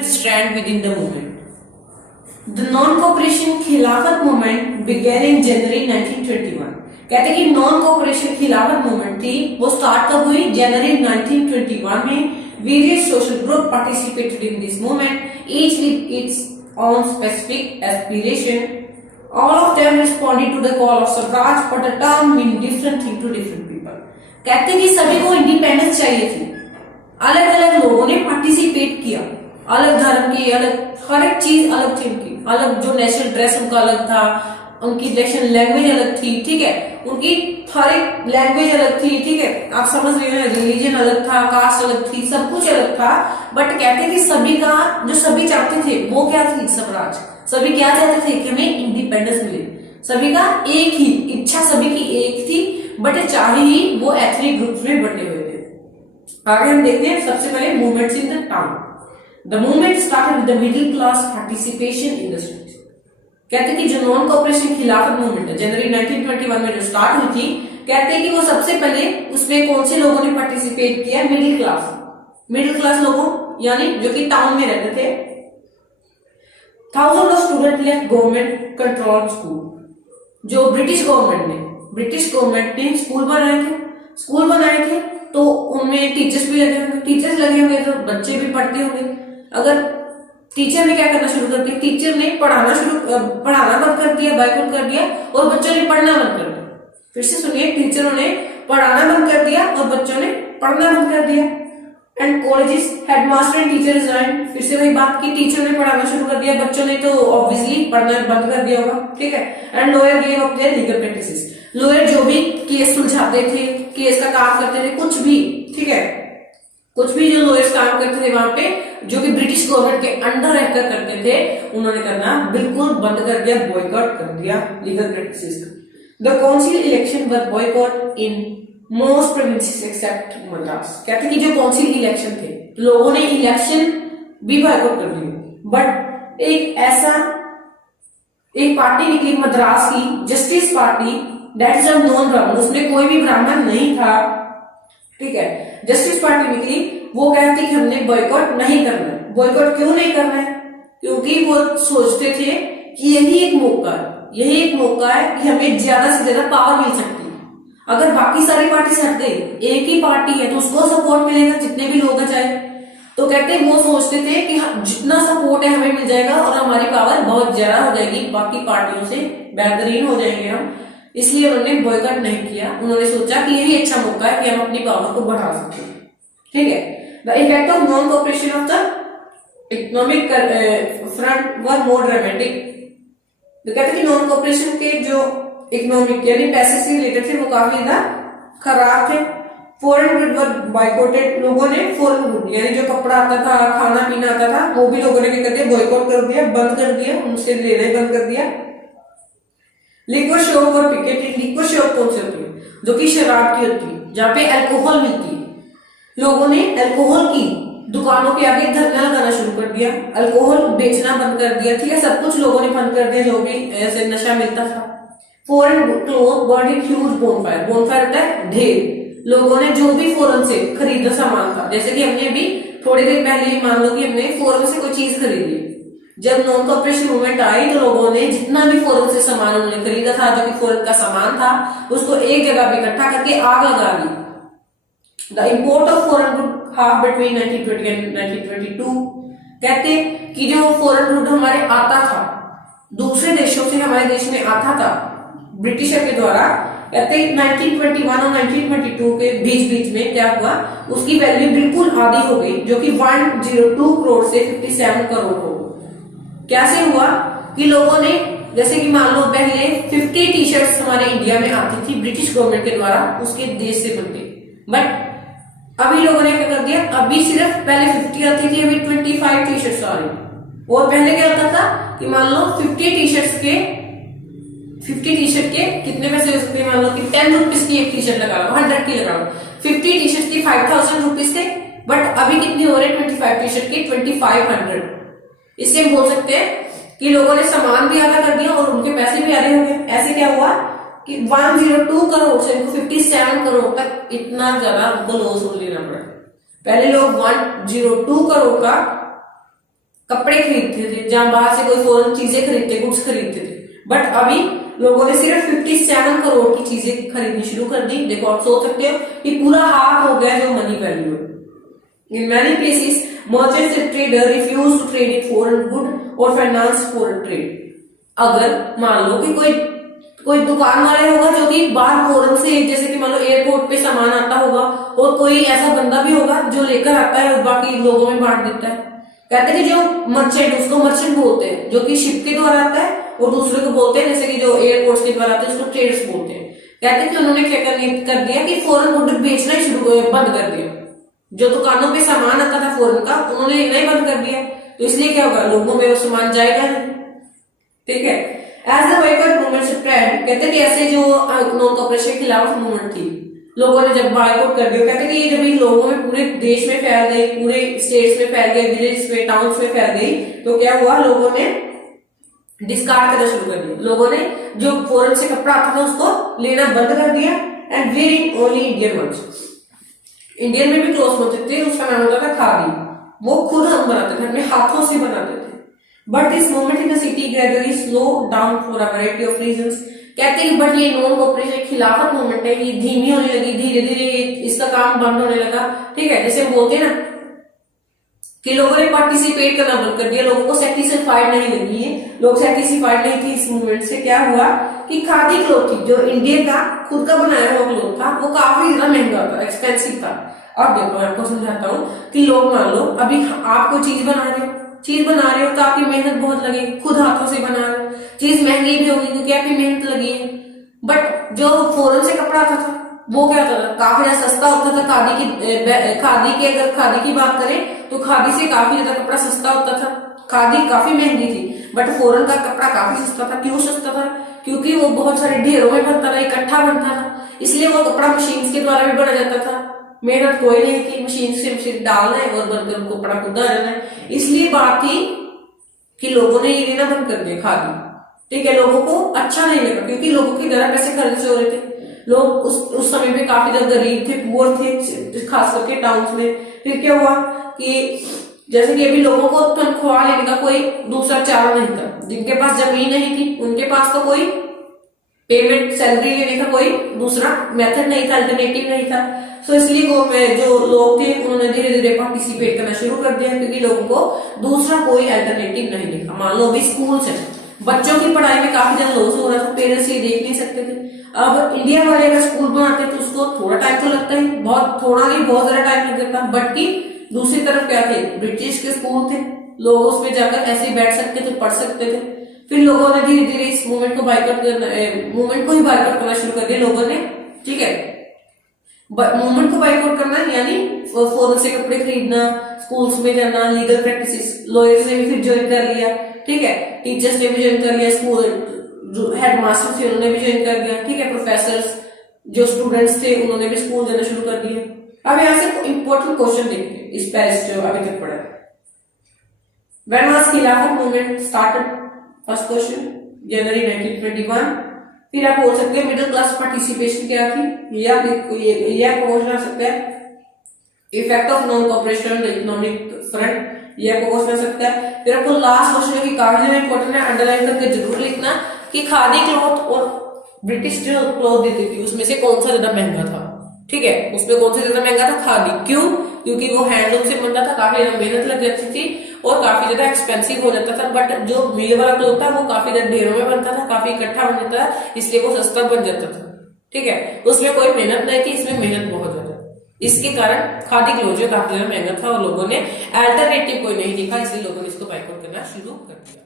strand within the movement. The non-cooperation खिलाफत movement began in January 1921. कहते हैं कि नॉन कोऑपरेशन खिलाफत मूवमेंट थी वो स्टार्ट कब हुई? जनवरी 1921 में. Various social group participated in this movement, each with its own specific aspiration. All of them responded to the call of Swaraj, but the term mean different thing to different people. कहते हैं कि सभी को independence चाहिए थी. अलग अलग लोगों ने पार्टिसिपेट किया, अलग धर्म की, अलग हर एक चीज अलग थी उनकी, अलग जो नेशनल ड्रेस उनका अलग था, उनकी नेशनल लैंग्वेज अलग थी, ठीक है, उनकी हर एक लैंग्वेज अलग थी, ठीक है, आप समझ रहे हो, रिलीजन अलग था, कास्ट अलग थी, सब कुछ अलग था. बट कहते हैं कि सभी का जो सभी चाहते थे वो क्या थी? स्वराज. सभी क्या चाहते थे? कि हमें इंडिपेंडेंस मिले. सभी का एक ही इच्छा, सभी की एक थी, बट चाहे ही वो एथनिक ग्रुप्स में बटे हुए थे. आगे हम देखते हैं सबसे पहले movements in the town. The movement started with the middle class participation in the streets. कहते हैं कि जो नॉन कोऑपरेशन खिलाफत मूवमेंट है जनवरी 1921 में जो स्टार्ट हुई थी, कहते हैं कि वो सबसे पहले उसमें कौन से लोगों ने पार्टिसिपेट किया? Middle class. मिडिल क्लास लोगों यानी जो कि टाउन में रहते थे. Thousand of student left government control school. जो ब्रिटिश गवर्नमेंट ने स्कूल बनाए थे तो उनमें टीचर्स लगे होंगे तो बच्चे भी पढ़ते होंगे. अगर टीचर ने क्या करना शुरू कर दिया? टीचर ने पढ़ाना बंद कर दिया, बायकॉट कर दिया, और बच्चों ने पढ़ना बंद कर दिया. फिर से सुनिए, टीचरों ने पढ़ाना बंद कर दिया और बच्चों ने पढ़ना बंद कर दिया. And colleges headmaster and teacher resign. फिर से वही बात की, टीचर ने पढ़ाना शुरू कर दिया, बच्चों ने तो ऑब्वियसली पढ़ना बंद कर दिया होगा, ठीक है. And lawyer gave up their legal practices. Lawyer जो भी केस सुलझाते थे, केस का काम करते थे, कुछ भी, ठीक है, कुछ भी जो लॉयर्स काम करते थे वहां पे, जो कि ब्रिटिश गवर्नमेंट के अंडर रहकर करते थे, उन्होंने करना बिल्कुल बंद कर दिया, बॉयकॉट कर दिया legal practices. The council election were boycott in most provinces except Madras. कहते कि जो काउंसिल इलेक्शन थे, लोगों ने इलेक्शन भी बॉयकॉट कर दिए. बट एक पार्टी निकली मद्रास की, justice party, that is of non ब्राह्मण. उसमें कोई भी ब्राह्मण नहीं था, ठीक है. जस्टिस पार्टी निकली, वो कहती कि हमने बॉयकॉट नहीं करना है. बॉयकॉट क्यों नहीं करना है? क्योंकि वो सोचते थे कि यही एक मौका है कि हमें ज्यादा से ज्यादा पावर मिल सकती है. अगर बाकी सारी पार्टी हट गई, एक ही पार्टी है तो उसको सपोर्ट मिलेगा, जितने भी लोग चाहे. तो कहते वो सोचते थे कि जितना सपोर्ट है हमें मिल जाएगा और हमारी पावर बहुत ज्यादा हो जाएगी, बाकी पार्टियों से बेहतरीन हो जाएंगे हम. इसलिए उन्होंने बॉयकॉट नहीं किया. उन्होंने सोचा कि यही अच्छा मौका है कि हम अपनी पावर को बढ़ा सकते हैं, ठीक है. The effect of non cooperation of the economic front were more dramatic. तो कहते कि नॉन कोऑपरेशन के जो इकोनॉमिक यानी पैसे से रिलेटेड थे वो काफी ज्यादा खराब थे. फॉरेन गुड वर बॉयकॉटेड. लोगों ने फॉरेन गुड यानी जो कपड़ा आता था, खाना पीना आता था, वो भी लोगों ने क्या कर दिया? बॉयकॉट कर दिया, बंद कर दिया, उनसे लेना बंद कर दिया. लिक्विड शॉप और पिकेटिंग. लिक्विड शॉप कौन सी होती है? जो कि शराब की होती है, जहाँ पे अल्कोहल मिलती है. लोगों ने अल्कोहल की दुकानों के आगे धरना लगाना शुरू कर दिया, अल्कोहल बेचना बंद कर दिया, ठीक है, सब कुछ लोगों ने बंद कर दिया जो भी ऐसे नशा मिलता था. Foreign cloth burn in huge bonfire. Bonfire होता है ढेर. लोगों ने जो भी फॉरेन से खरीदा सामान था, जैसे कि हमने अभी थोड़ी देर पहले मान लो कि हमने फॉरेन से कोई चीज खरीदी, जब नॉन कोऑपरेशन मूवमेंट आई तो लोगों ने जितना भी फॉरेन से सामान उन्होंने खरीदा था, जो कि फॉरेन का सामान था, उसको एक जगह पे इकट्ठा करके आग लगा दी. The import of foreign good half between 1920 and 1922. कहते कि जो फॉरेन गुड हमारे आता था, दूसरे देशों से हमारे देश में आता था ब्रिटिशर के द्वारा, कहते 1921 और 1922 के बीच में क्या हुआ? उसकी वैल्यू बिल्कुल आधी हो गई, जो कि 102 करोड़ से 57 करोड़ हो. कैसे हुआ? कि लोगों ने, जैसे कि मान लो पहले 50 टी शर्ट्स हमारे इंडिया में आती थी ब्रिटिश गवर्नमेंट के द्वारा, उसके देश से बनते, बट अभी लोगों ने क्या कर दिया? अभी सिर्फ पहले 50 आती थी, अभी 25 टी शर्ट्स आ रही. और पहले क्या होता था कि मान लो 50 टी शर्ट के कितने पैसे हो सकते हैं? मान लो कि 10 रुपीज की एक टी शर्ट लगा लो, 100 की लगा लो, 50 टी शर्ट की 5000 रुपीज थे. बट अभी कितनी हो रही है? 25 टी शर्ट की 2500. इससे हम बोल सकते हैं कि लोगों ने सामान भी आधा कर दिया और उनके पैसे भी आधे हो गए. ऐसे क्या हुआ कि 102 करोड़ से 57 करोड़ तक इतना ज्यादा उनको लॉस लेना पड़ा. पहले लोग 102 करोड़ का कपड़े खरीदते थे, जहां बाहर से कोई फॉरेन चीजें खरीदते, गुड्स खरीदते थे। बट अभी लोगों ने सिर्फ 57 करोड़ की चीजें खरीदनी शुरू कर दी। देखो आप सोच सकते हो कि पूरा हाफ हो गया जो मनी वैल्यू है। In many places merchants and trader refuse to trade in foreign good और फाइनेंस फॉरेन ट्रेड। अगर मान लो कि कोई दुकान वाले होगा जो कि बाहर फॉरेन से, जैसे कि मान लो एयरपोर्ट पे सामान आता होगा, और कोई ऐसा बंदा भी होगा जो लेकर आता है और बाकी लोगों में बांट देता है। कहते हैं कि जो मर्चेंट, उसको मर्चेंट बोलते हैं, जो कि शिप के द्वारा आता है, और दूसरे को बोलते हैं जैसे कि जो एयरपोर्ट्स के द्वारा आते हैं उसको ट्रेड्स बोलते हैं। कहते हैं कि उन्होंने क्या कर दिया कि फॉरेन गुड बेचना ही बंद कर दिया। जो दुकानों पे सामान आता था फॉरेन का, उन्होंने लेना ही बंद कर दिया। तो इसलिए क्या होगा, लोगों में वो सामान जाएगा नहीं। ठीक है। As the boycott movement spread, कहते हैं कि ऐसे जो नॉन कॉपरेशन के खिलाफ मूवमेंट थी, लोगों ने जब बायकॉट कर दिया, कहते हैं कि ये जब इन लोगों में पूरे देश में फैल गई, पूरे स्टेट्स में फैल गई, विलेज में, टाउन्स में फैल गई, तो क्या हुआ, लोगों ने डिस्कार्ड करना शुरू कर दिया। लोगों ने जो फॉरेन से कपड़ा आता था उसको लेना बंद कर दिया। And wearing only Indian ones, Indian में भी क्लोथ होते थे, उसका नाम होता था खादी। वो खुद हम बनाते थे, अपने हाथों से बनाते थे। But this movement in the city gradually slow down for a variety of reasons. कहते हैं बट ये नॉन कॉपरेशन खिलाफत मूवमेंट है, ये धीमी होने लगी, धीरे धीरे इसका काम बंद होने लगा। ठीक है, जैसे हम बोलते हैं ना कि लोगों ने पार्टिसिपेट करना बंद कर दिया, लोगों को सेटिस्फाइड नहीं लगी है, लोग सेटिस्फाइड नहीं थी इस मूवमेंट से। क्या हुआ कि खादी क्लोथ, जो इंडिया का खुद का बनाया हुआ क्लोथ था, वो काफी ज्यादा महंगा था, एक्सपेंसिव था। अब देखो मैं आपको समझाता हूँ कि लोग मान लो अभी आप कोई चीज बना रहे हो तो आपकी मेहनत बहुत लगेगी, खुद हाथों से बना रहे हो, चीज महंगी भी होगी क्योंकि आपकी मेहनत लगी है। बट जो फॉरेन से कपड़ा आता था वो क्या होता था, काफी ज्यादा सस्ता होता था। अगर खादी की बात करें तो खादी से काफी ज्यादा कपड़ा सस्ता होता था। खादी काफी महंगी थी, बट फॉरेन का कपड़ा काफी सस्ता था। क्यों सस्ता था? क्योंकि वो बहुत सारे ढेरों में बनता था, इकट्ठा बनता था, इसलिए वो कपड़ा मशीन के द्वारा भी बना जाता था। मेहनत कोई नहीं थी, मशीन डालना है और बनकर उनको कपड़ा खुद आ जाना है। इसलिए बात थी कि लोगों ने ये लेना बंद कर दिया खादी। ठीक है, लोगों को अच्छा नहीं लगा क्योंकि लोगों के घर पैसे खर्च हो रहे थे। लोग उस समय पे काफी ज्यादा गरीब थे, पुअर थे, खास करके टाउन्स में। फिर क्या हुआ कि जैसे कि अभी लोगों को तनख्वाह लेने का कोई दूसरा चारा नहीं था। जिनके पास जमीन नहीं थी उनके पास तो कोई पेमेंट, सैलरी लेने का कोई दूसरा मेथड नहीं था, अल्टरनेटिव नहीं था। सो इसलिए जो लोग थे उन्होंने धीरे धीरे पार्टिसिपेट करना शुरू कर दिया क्योंकि लोगों को दूसरा कोई अल्टरनेटिव नहीं दिखा। मान लो अभी स्कूल है, बच्चों की पढ़ाई में काफी ज्यादा लॉस हो रहा था, पेरेंट्स ये देख नहीं सकते थे। अब इंडिया वाले अगर स्कूल बनाते तो उसको थोड़ा टाइम तो लगता है, बहुत थोड़ा नहीं बहुत ज्यादा टाइम लग जाता। बट की दूसरी तरफ क्या थे, ब्रिटिश के स्कूल थे, लोग उसमें जाकर ऐसे बैठ सकते थे, पढ़ सकते थे। फिर लोगों ने धीरे धीरे इस मूवमेंट को ही बाइकआउट करना शुरू कर दिया लोगों ने। ठीक है, मूवमेंट को बाइकआउट करना यानी फॉरेन से कपड़े खरीदना, स्कूल्स में जाना, लीगल प्रैक्टिसेस, लॉयर्स ने भी फिर ज्वाइन कर लिया। ठीक है, टीचर्स ने भी ज्वाइन कर लिया, स्कूल जो हेडमास्टर थे उन्होंने भी ज्वाइन कर दिया। ठीक है, प्रोफेसर्स, जो स्टूडेंट्स थे उन्होंने भी स्कूल जाना शुरू कर दिया। अब यहाँ से इंपॉर्टेंट क्वेश्चन देखते हैं इस पैरिस जो अभी तक पढ़ा है। व्हेन वाज खिलाफत मूवमेंट स्टार्टेड? फर्स्ट क्वेश्चन जनवरी 1921। फिर आप बोल सकते हैं मिडिल क्लास पार्टिसिपेशन क्या थी, या आपको क्वेश्चन आ सकता है effect of non cooperation economic front, ये आपको क्वेश्चन आ सकता है। फिर आपको लास्ट क्वेश्चन है कि काफी ज्यादा इंपॉर्टेंट है, अंडरलाइन करके जरूर लिखना कि खादी क्लॉथ और ब्रिटिश जो क्लॉथ देती थी उसमें से कौन सा ज्यादा महंगा था। ठीक है, उसमें कौन सा ज्यादा महंगा था? खादी। क्यों? क्योंकि वो हैंडलूम से बनता था, काफी ज्यादा मेहनत लग जाती थी और काफी ज्यादा एक्सपेंसिव हो जाता था। बट जो मिल वाला क्लॉथ था वो काफी ज्यादा ढेरों में बनता था, काफी इकट्ठा बन जाता था, इसलिए वो सस्ता बन जाता था। ठीक है, उसमें कोई मेहनत नहीं थी, इसमें मेहनत बहुत ज्यादा। इसके कारण खादी क्लॉथ जो काफी ज्यादा महंगा था और लोगों ने अल्टरनेटिव कोई नहीं देखा, इसलिए लोगों ने इसको बाइकआउट करना शुरू कर दिया।